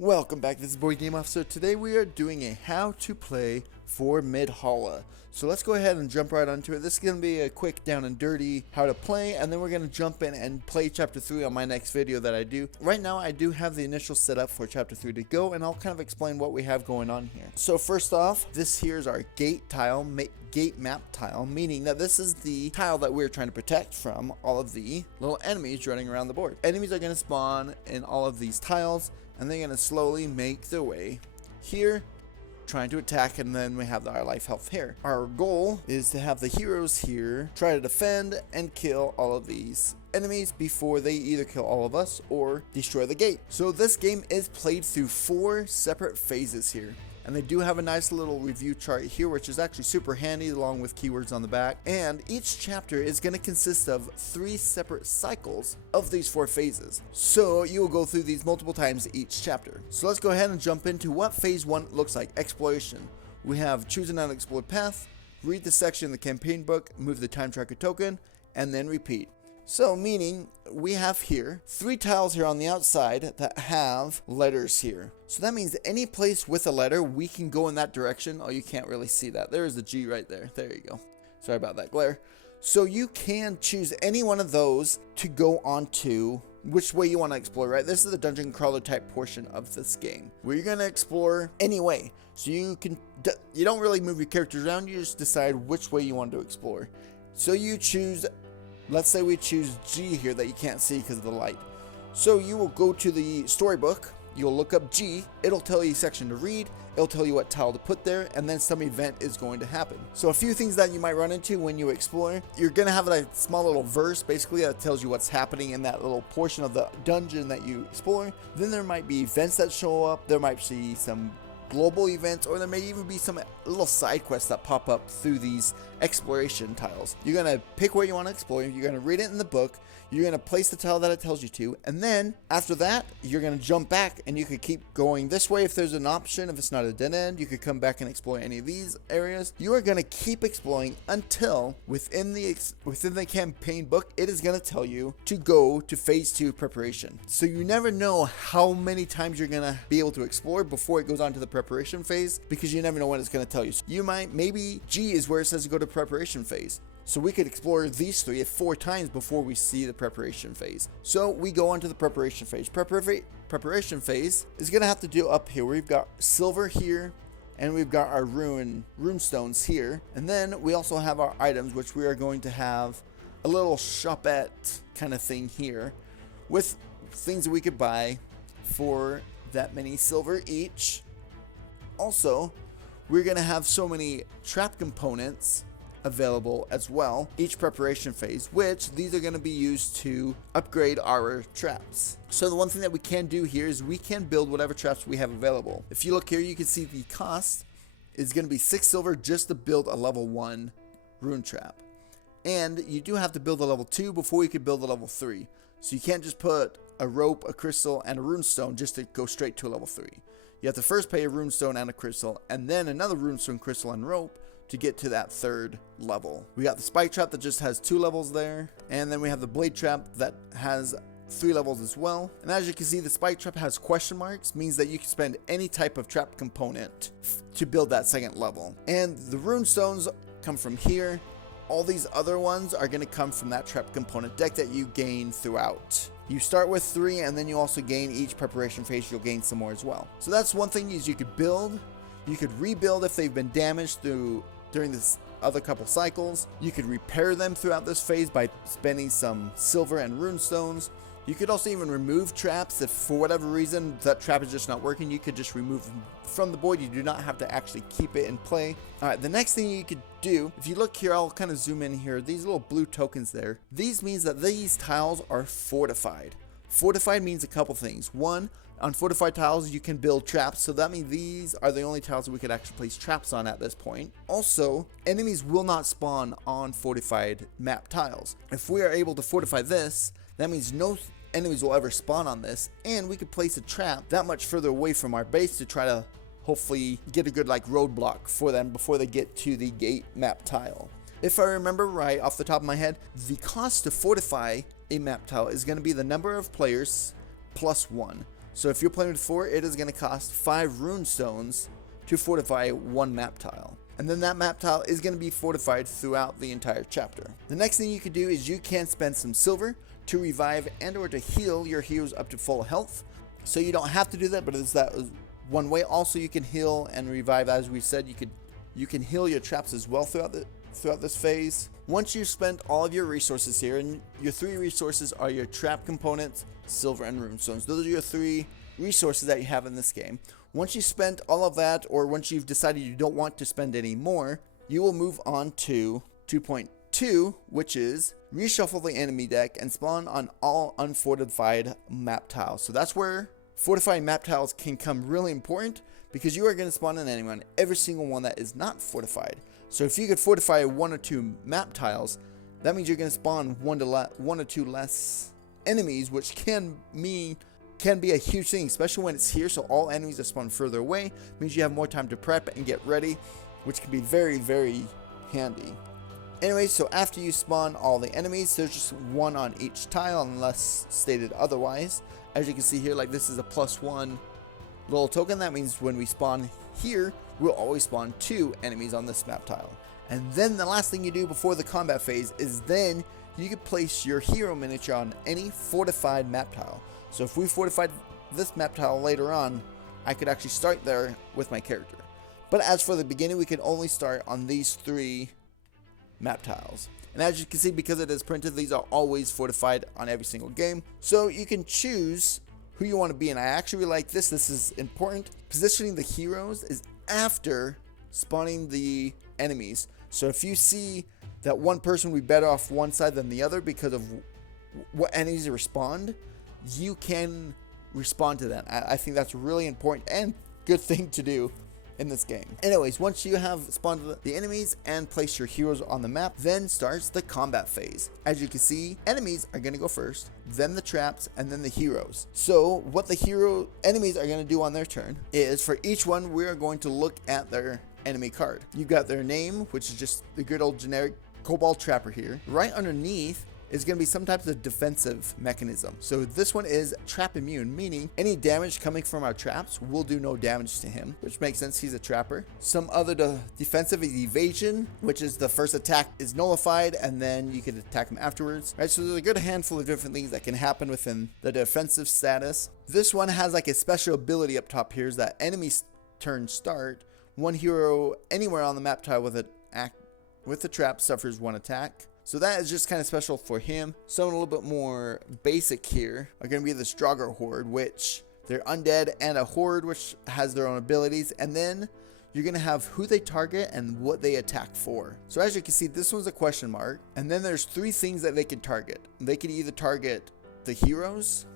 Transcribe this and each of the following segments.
Welcome back, this is Boy Game Officer. Today we are doing a how to play for Midhalla. So let's go ahead and jump right onto it. This is going to be a quick down and dirty how to play, and then we're going to jump in and play chapter 3 on my next video that I do. Right now I do have the initial setup for chapter 3 to go, and I'll kind of explain what we have going on here. So first off, this here is our gate tile, gate map tile, meaning that this is the tile that we're trying to protect from all of the little enemies running around the board. Enemies are going to spawn in all of these tiles, and they're going to slowly make their way here, trying to attack, and then we have our life health here. Our goal is to have the heroes here try to defend and kill all of these enemies before they either kill all of us or destroy the gate. So this game is played through 4 separate phases here. And they do have a nice little review chart here, which is actually super handy, along with keywords on the back. And each chapter is going to consist of 3 separate cycles of these 4 phases. So you will go through these multiple times each chapter. So let's go ahead and jump into what phase 1 looks like. Exploration. We have choose an unexplored path, read the section in the campaign book, move the time tracker token, and then repeat. So meaning we have here 3 tiles here on the outside that have letters here. So that means any place with a letter, we can go in that direction. Oh, you can't really see that. There is the G right there. There you go. Sorry about that glare. So you can choose any one of those to go onto which way you want to explore, right? This is the dungeon crawler type portion of this game where you're going to explore any way. So you don't really move your characters around. You just decide which way you want to explore. So you choose, let's say we choose G here that you can't see because of the light. So you will go to the storybook, you'll look up G, it'll tell you a section to read, it'll tell you what tile to put there, and then some event is going to happen. So a few things that you might run into when you explore, you're going to have a small little verse basically that tells you what's happening in that little portion of the dungeon that you explore. Then there might be events that show up, there might be some global events, or there may even be some little side quests that pop up through these exploration tiles. You're going to pick where you want to explore, you're going to read it in the book, you're going to place the tile that it tells you to, and then after that you're going to jump back and you could keep going this way if there's an option. If it's not a dead end, you could come back and explore any of these areas. You are going to keep exploring until within the campaign book it is going to tell you to go to phase 2 preparation. So you never know how many times you're going to be able to explore before it goes on to the preparation phase, because you never know when it's going to tell you. So you might, maybe G is where it says to go to preparation phase. So we could explore these 3 4 times before we see the preparation phase. So we go on to the preparation phase. Preparation phase is going to have to do up here. We've got silver here, and we've got our rune stones here. And then we also have our items, which we are going to have a little shopette kind of thing here with things that we could buy for that many silver each. Also, we're going to have so many trap components available as well each preparation phase, which these are going to be used to upgrade our traps. So the one thing that we can do here is we can build whatever traps we have available. If you look here, you can see the cost is going to be 6 silver just to build a level 1 rune trap, and you do have to build a level 2 before you can build a level 3. So you can't just put a rope, a crystal, and a rune stone just to go straight to a level 3. You have to first pay a rune stone and a crystal, and then another rune stone, crystal, and rope to get to that 3rd level. We got the spike trap that just has 2 levels there, and then we have the blade trap that has 3 levels as well. And as you can see, the spike trap has question marks, means that you can spend any type of trap component to build that 2nd level. And the rune stones come from here. All these other ones are going to come from that trap component deck that you gain throughout. You start with 3, and then you also gain each preparation phase, you'll gain some more as well. So that's one thing, is you could build, you could rebuild if they've been damaged during this other couple cycles. You could repair them throughout this phase by spending some silver and rune stones. You could also even remove traps if for whatever reason that trap is just not working. You could just remove them from the board. You do not have to actually keep it in play. Alright, the next thing you could do, if you look here, I'll kind of zoom in here, these little blue tokens there, these means that these tiles are fortified. Fortified means a couple things. One, on fortified tiles you can build traps, so that means these are the only tiles that we could actually place traps on at this point. Also, enemies will not spawn on fortified map tiles. If we are able to fortify this, that means no enemies will ever spawn on this, and we could place a trap that much further away from our base to try to hopefully get a good roadblock for them before they get to the gate map tile. If I remember right off the top of my head, the cost to fortify a map tile is going to be the number of players plus 1. So if you're playing with 4, it is going to cost 5 rune stones to fortify 1 map tile. And then that map tile is going to be fortified throughout the entire chapter. The next thing you can do is you can spend some silver to revive and or to heal your heroes up to full health. So you don't have to do that, but it's that one way. Also, you can heal and revive, as we said. You can heal your traps as well throughout this phase. Once you've spent all of your resources here, and your 3 resources are your trap components, silver, and rune stones. Those are your 3 resources that you have in this game. Once you spent all of that, or once you've decided you don't want to spend any more, you will move on to 2.2, which is reshuffle the enemy deck and spawn on all unfortified map tiles. So that's where fortifying map tiles can come really important, because you are going to spawn an enemy on every single one that is not fortified. So if you could fortify 1 or 2 map tiles, that means you're going to spawn 1 or 2 less enemies, which can be a huge thing, especially when it's here. So all enemies are spawned further away, means you have more time to prep and get ready, which can be very, very handy. Anyway, so after you spawn all the enemies, there's just 1 on each tile unless stated otherwise. As you can see here, like this is a +1 little token. That means when we spawn here, we'll always spawn 2 enemies on this map tile. And then the last thing you do before the combat phase is then you can place your hero miniature on any fortified map tile. So if we fortified this map tile later on, I could actually start there with my character. But as for the beginning, we can only start on these 3 map tiles. And as you can see, because it is printed, these are always fortified on every single game. So you can choose who you want to be. And I actually like this. This is important. Positioning the heroes is after spawning the enemies. So if you see that one person will be better off one side than the other because of what enemies respond, you can respond to that. I think that's really important and good thing to do in this game. Anyways, once you have spawned the enemies and placed your heroes on the map, then starts the combat phase. As you can see, enemies are going to go first, then the traps, and then the heroes. So what the enemies are going to do on their turn is, for each one, we are going to look at their enemy card. You've got their name, which is just the good old generic Kobold Trapper here. Right underneath is going to be some type of defensive mechanism. So this one is trap immune, meaning any damage coming from our traps will do no damage to him, which makes sense, he's a trapper. Some other defensive is evasion, which is the first attack is nullified and then you can attack him afterwards, right? So there's a good handful of different things that can happen within the defensive status. This one has like a special ability up top here, is that enemy turn start, one hero anywhere on the map tile with the trap suffers 1 attack. So that is just kind of special for him. Someone a little bit more basic here are going to be the Draugr Horde, which they're undead, and a horde which has their own abilities. And then you're going to have who they target and what they attack for. So as you can see, this one's a question mark. And then there's 3 things that they can target. They can either target the heroes,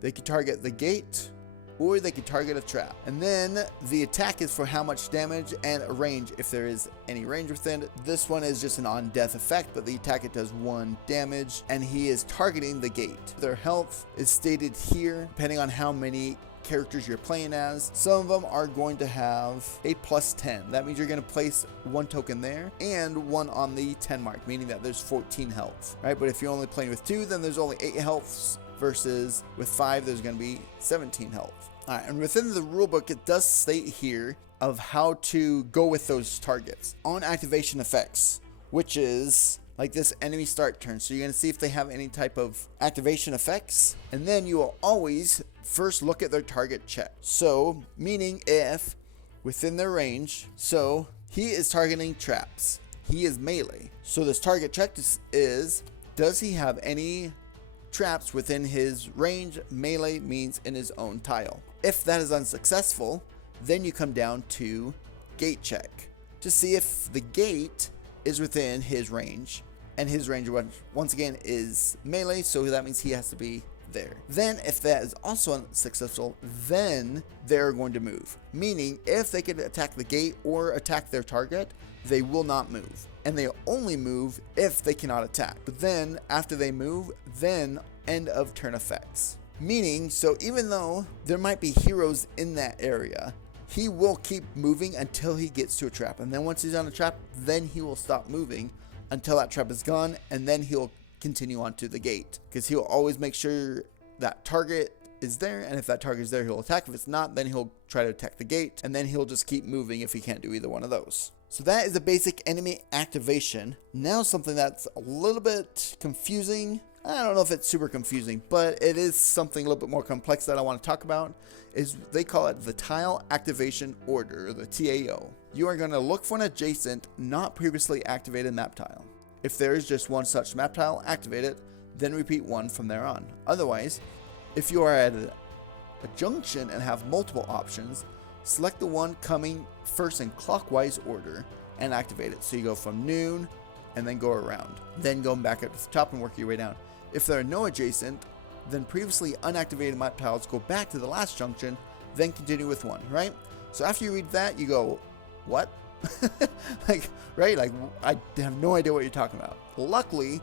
they can target the gate, or they can target a trap. And then the attack is for how much damage and a range, if there is any range within. This one is just an on death effect, but the attack, it does 1 damage, and he is targeting the gate. Their health is stated here depending on how many characters you're playing as. Some of them are going to have a +10. That means you're going to place 1 token there and 1 on the 10 mark, meaning that there's 14 health, right? But if you're only playing with 2, then there's only 8 healths, versus with 5 there's going to be 17 health. All right, and within the rulebook, it does state here of how to go with those targets on activation effects, which is like this enemy start turn. So you're going to see if they have any type of activation effects, and then you will always first look at their target check. So meaning if within their range, so he is targeting traps, he is melee. So this target check is does he have any traps within his range? Melee means in his own tile. If that is unsuccessful, then you come down to gate check to see if the gate is within his range, and his range once again is melee, so that means he has to be there. Then if that is also unsuccessful, then they're going to move, meaning if they can attack the gate or attack their target, they will not move, and they only move if they cannot attack. But then after they move, then end of turn effects, meaning so even though there might be heroes in that area, he will keep moving until he gets to a trap, and then once he's on a trap, then he will stop moving until that trap is gone, and then he'll continue on to the gate, because he'll always make sure that target is there, and if that target is there, he'll attack. If it's not, then he'll try to attack the gate, and then he'll just keep moving if he can't do either one of those. So that is a basic enemy activation. Now something that's a little bit confusing. I don't know if it's super confusing, but it is something a little bit more complex that I want to talk about, is they call it the Tile Activation Order, or the TAO. You are going to look for an adjacent not previously activated map tile. If there is just one such map tile, activate it, then repeat one from there on. Otherwise, if you are at a junction and have multiple options, select the one coming first in clockwise order and activate it. So you go from noon and then go around, then go back up to the top and work your way down. If there are no adjacent, then previously unactivated map tiles go back to the last junction, then continue with one, right? So after you read that, you go, what? Right? Like, I have no idea what you're talking about. Luckily,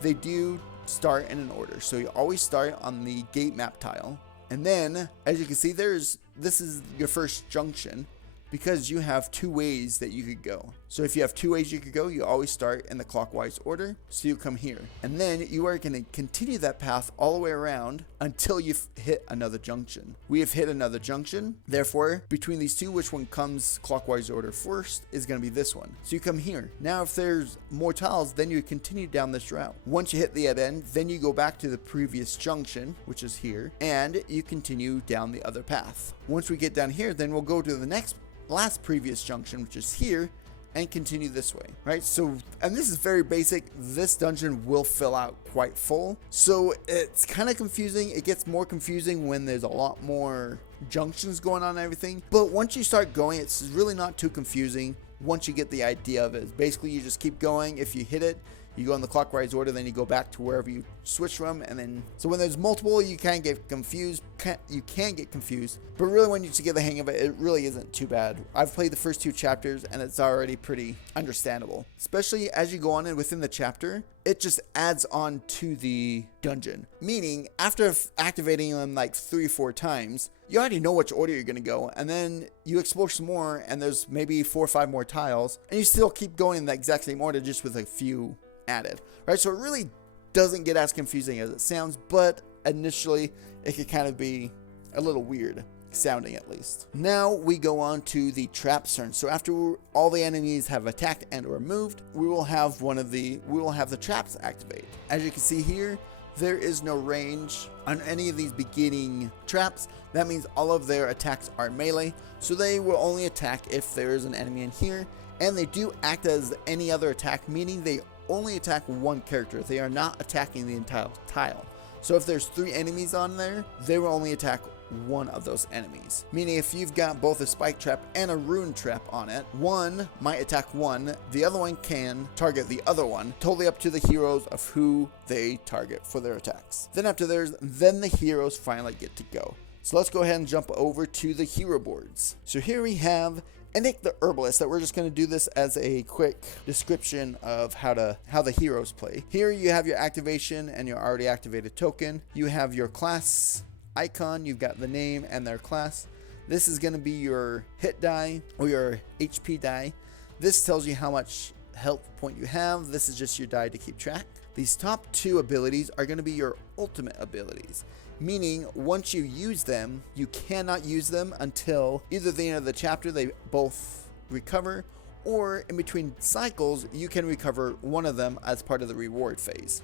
they do start in an order. So you always start on the gate map tile. And then, as you can see, this is your first junction, because you have two ways that you could go. So if you have two ways you could go, you always start in the clockwise order. So you come here, and then you are going to continue that path all the way around until you've hit another junction. We have hit another junction. Therefore, between these two, which one comes clockwise order first is going to be this one. So you come here. Now, if there's more tiles, then you continue down this route. Once you hit the end, then you go back to the previous junction, which is here, and you continue down the other path. Once we get down here, then we'll go to the last previous junction, which is here, and continue this way, right? So, and this is very basic. This dungeon will fill out quite full, so it's kind of confusing. It gets more confusing when there's a lot more junctions going on and everything, but once you start going, it's really not too confusing. Once you get the idea of it, basically you just keep going. If you hit it, you go in the clockwise order, then you go back to wherever you switch from, and then, so when there's multiple, you can get confused. You can get confused, but really when you get the hang of it, it really isn't too bad. I've played the first two chapters, and it's already pretty understandable. Especially as you go on and within the chapter, it just adds on to the dungeon. Meaning, after activating them like 3 or 4 times, you already know which order you're going to go, and then you explore some more, and there's maybe 4 or 5 more tiles, and you still keep going in the exact same order, just with a few added, right? So it really doesn't get as confusing as it sounds, but initially it could kind of be a little weird sounding, at least. Now we go on to the trap turn. So after all the enemies have attacked and or moved, we will have the traps activate. As you can see here, there is no range on any of these beginning traps. That means all of their attacks are melee, so they will only attack if there is an enemy in here, and they do act as any other attack, meaning they only attack one character. They are not attacking the entire tile. So if there's 3 enemies on there, they will only attack one of those enemies. Meaning if you've got both a spike trap and a rune trap on it, one might attack one, the other one can target the other one. Totally up to the heroes of who they target for their attacks. Then after theirs, then the heroes finally get to go. So let's go ahead and jump over to the hero boards. So here we have Nick the Herbalist, that we're just going to do this as a quick description of how the heroes play. Here you have your activation and your already activated token. You have your class icon, you've got the name and their class. This is going to be your hit die or your HP die. This tells you how much health point you have. This is just your die to keep track. These top 2 abilities are going to be your ultimate abilities. Meaning, once you use them, you cannot use them until either the end of the chapter, they both recover, or in between cycles, you can recover one of them as part of the reward phase,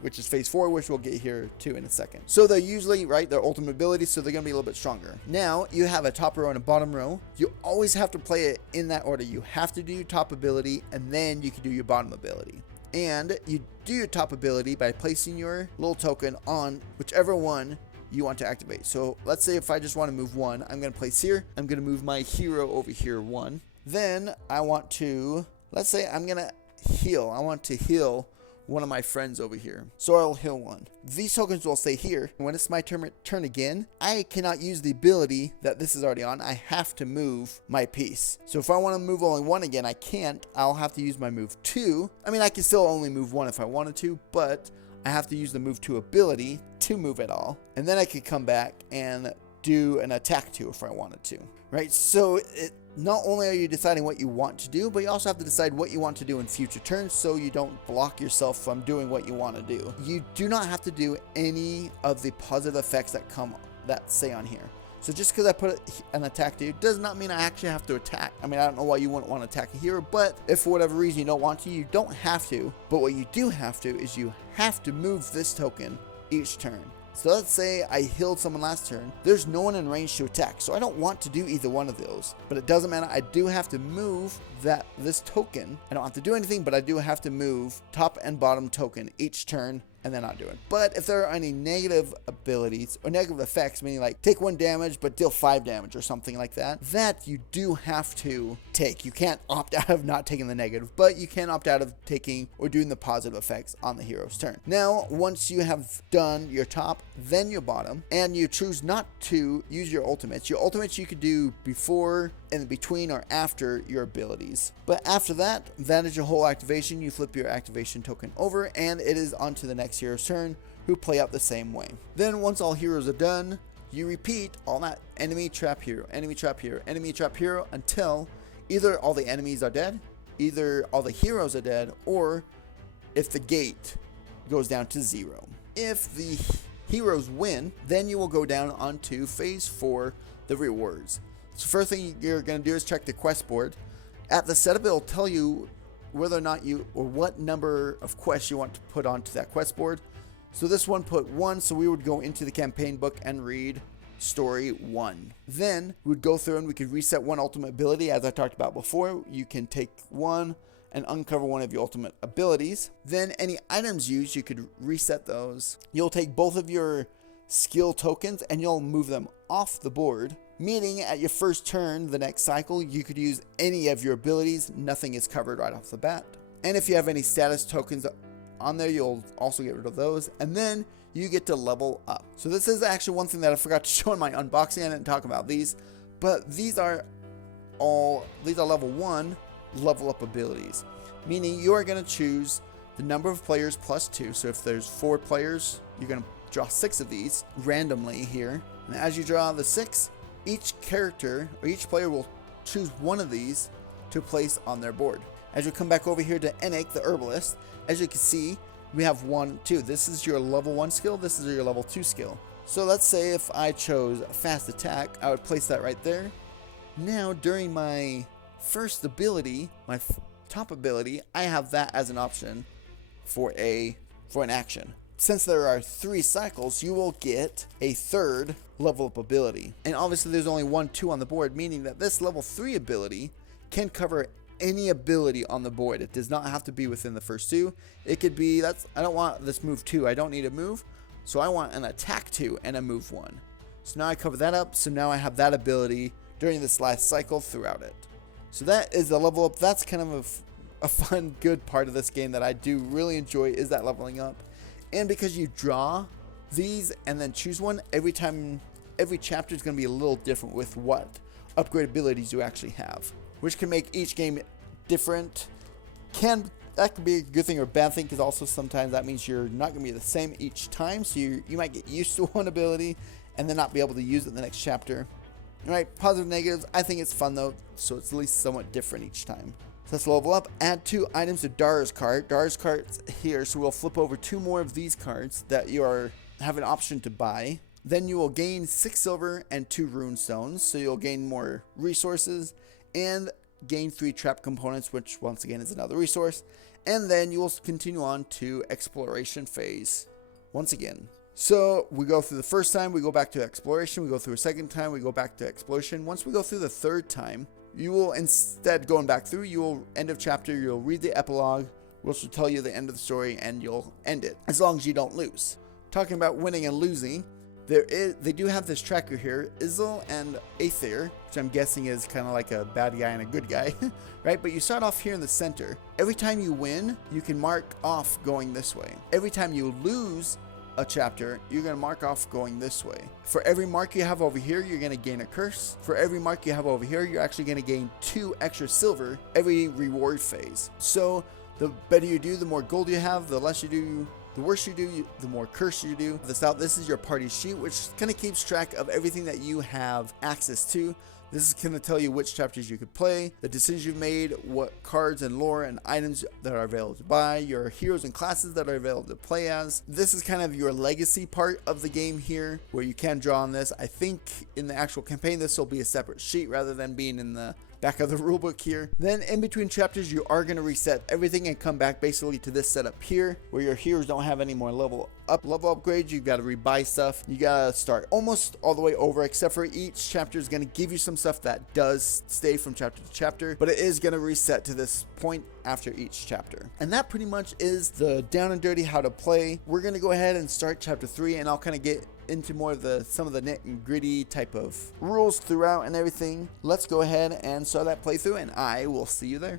which is phase 4, which we'll get here to in a second. So they're usually, right, their ultimate abilities, so they're going to be a little bit stronger. Now, you have a top row and a bottom row. You always have to play it in that order. You have to do your top ability, and then you can do your bottom ability. And you do your top ability by placing your little token on whichever one you want to activate. So let's say if I just want to move one, I'm going to place here. I'm going to move my hero over here 1. Then I want to, let's say I'm going to heal. I want to heal one of my friends over here. So I'll heal one. These tokens will stay here. When it's my turn again, I cannot use the ability that this is already on. I have to move my piece. So if I want to move only one again, I can't. I'll have to use my move 2. I mean, I can still only move 1 if I wanted to, but I have to use the move 2 ability to move it all. And then I could come back and do an attack 2 if I wanted to, right? So not only are you deciding what you want to do, but you also have to decide what you want to do in future turns so you don't block yourself from doing what you want to do. You do not have to do any of the positive effects that come that say on here. So just because I put an attack to you does not mean I actually have to attack. I mean, I don't know why you wouldn't want to attack a hero, but if for whatever reason you don't want to, you don't have to. But what you do have to is you have to move this token each turn. So let's say I healed someone last turn. There's no one in range to attack, so I don't want to do either one of those. But it doesn't matter. I do have to move this token. I don't have to do anything, but I do have to move top and bottom token each turn, and then not do it. But if there are any negative abilities or negative effects, meaning like take 1 damage but deal 5 damage or something like that, that you do have to take. You can't opt out of not taking the negative, but you can opt out of taking or doing the positive effects on the hero's turn. Now, once you have done your top, then your bottom, and you choose not to use your ultimates. Your ultimates you could do before, in between, or after your abilities. But after that, that is your whole activation. You flip your activation token over, and it is on to the next hero's turn, who play out the same way. Then once all heroes are done, you repeat all that enemy trap hero, enemy trap hero, enemy trap hero, until either all the enemies are dead, either all the heroes are dead, or if the gate goes down to 0. If the heroes win, then you will go down onto phase 4, the rewards. So first thing you're going to do is check the quest board. At the setup, it'll tell you whether or not you, or what number of quests you want to put onto that quest board. So this one put 1, so we would go into the campaign book and read story 1. Then we would go through and we could reset 1 ultimate ability. As I talked about before, you can take 1 and uncover 1 of your ultimate abilities. Then any items used, you could reset those. You'll take both of your skill tokens and you'll move them off the board, meaning at your first turn the next cycle you could use any of your abilities. Nothing is covered right off the bat. And if you have any status tokens on there, you'll also get rid of those, and then you get to level up. So this is actually one thing that I forgot to show in my unboxing. I didn't talk about these, but these are level 1 level up abilities, meaning you are going to choose the number of players plus 2. So if there's 4 players, you're going to draw 6 of these randomly here, and as you draw the 6, each character or each player will choose 1 of these to place on their board. As you come back over here to Enik, the herbalist, as you can see, we have 1, 2. This is your level 1 skill. This is your level 2 skill. So let's say if I chose fast attack, I would place that right there. Now during my first ability, my top ability, I have that as an option for an action. Since there are 3 cycles, you will get a 3rd level up ability. And obviously there's only 1, 2 on the board, meaning that this level 3 ability can cover any ability on the board. It does not have to be within the first 2. It could be, I don't want this move 2. I don't need a move. So I want an attack 2 and a move 1. So now I cover that up. So now I have that ability during this last cycle throughout it. So that is the level up. That's kind of a fun, good part of this game that I do really enjoy, is that leveling up. And because you draw these and then choose one, every chapter is going to be a little different with what upgrade abilities you actually have, which can make each game different. That could be a good thing or a bad thing, because also sometimes that means you're not going to be the same each time. So you might get used to one ability and then not be able to use it in the next chapter. All right, positive, negatives. I think it's fun though, so it's at least somewhat different each time. So let's level up. Add 2 items to Dara's cart. Dara's cart's here, so we'll flip over 2 more of these cards that you have an option to buy. Then you will gain 6 silver and 2 rune stones, so you'll gain more resources and gain 3 trap components, which once again is another resource. And then you will continue on to exploration phase once again. So we go through the first time, we go back to exploration, we go through a second time, we go back to exploration. Once we go through the 3rd time, you will, instead going back through, you will end of chapter, you'll read the epilogue, which will tell you the end of the story, and you'll end it, as long as you don't lose. Talking about winning and losing, they do have this tracker here, Isil and Aether, which I'm guessing is kind of like a bad guy and a good guy, right? But you start off here in the center. Every time you win, you can mark off going this way. Every time you lose a chapter, you're going to mark off going this way. For every mark you have over here, you're going to gain a curse. For every mark you have over here, you're actually going to gain 2 extra silver every reward phase. So the better you do, the more gold you have, the less you do, the worse you do, the more curse you do. This is your party sheet, which kind of keeps track of everything that you have access to. This is going to tell you which chapters you could play, the decisions you've made, what cards and lore and items that are available to buy, your heroes and classes that are available to play as. This is kind of your legacy part of the game here, where you can draw on this. I think in the actual campaign this will be a separate sheet rather than being in the back of the rulebook here. Then in between chapters you are going to reset everything and come back basically to this setup here, where your heroes don't have any more level upgrades. You've got to rebuy stuff. You got to start almost all the way over, except for each chapter is going to give you some stuff that does stay from chapter to chapter, but it is going to reset to this point after each chapter. And that pretty much is the down and dirty how to play. We're going to go ahead and start chapter 3, and I'll kind of get into more of some of the nit and gritty type of rules throughout and everything. Let's go ahead and start that playthrough, and I will see you there.